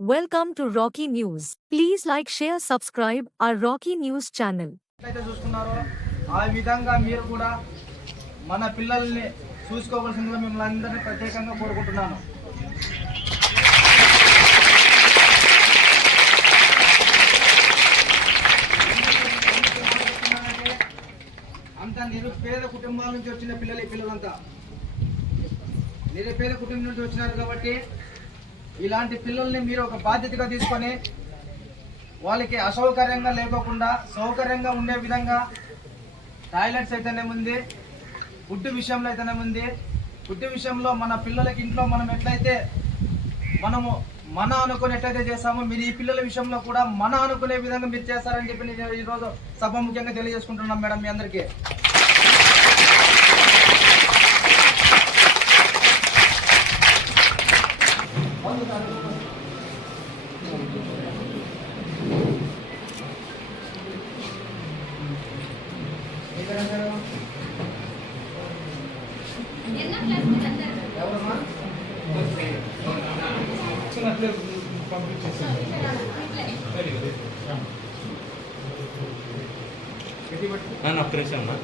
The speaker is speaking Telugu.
Welcome to Rocky News. Please like, share, subscribe our Rocky News channel. అయితే చూస్తున్నారో ఆ విధంగా మీరు కూడా మన పిల్లల్ని చూసుకోవాల్సిందిగా మిమ్మల్ని అందరినీ ప్రత్యేకంగా కోరుకుంటున్నాను. అంత నిరుపేద కుటుంబాల నుంచి వచ్చిన పిల్లలంతా నిరుపేద కుటుంబం నుంచి వచ్చినారు కాబట్టి ఇలాంటి పిల్లల్ని మీరు ఒక బాధ్యతగా తీసుకొని వాళ్ళకి అసౌకర్యంగా లేకోకుండా సౌకర్యంగా ఉండే విధంగా టాయిలెట్స్ అయితేనేముంది, ఫుడ్ విషయంలో అయితేనేముంది. ఫుడ్ విషయంలో మన పిల్లలకి ఇంట్లో మనం ఎట్లయితే మన అనుకుని ఎట్లయితే చేస్తామో మీరు ఈ పిల్లల విషయంలో కూడా మన అనుకునే విధంగా మీరు చేస్తారని చెప్పి నేను ఈరోజు సభ ముఖ్యంగా తెలియజేసుకుంటున్నాం మేడం మీ అందరికీ. ఒక్క నిమిషం అమ్మా.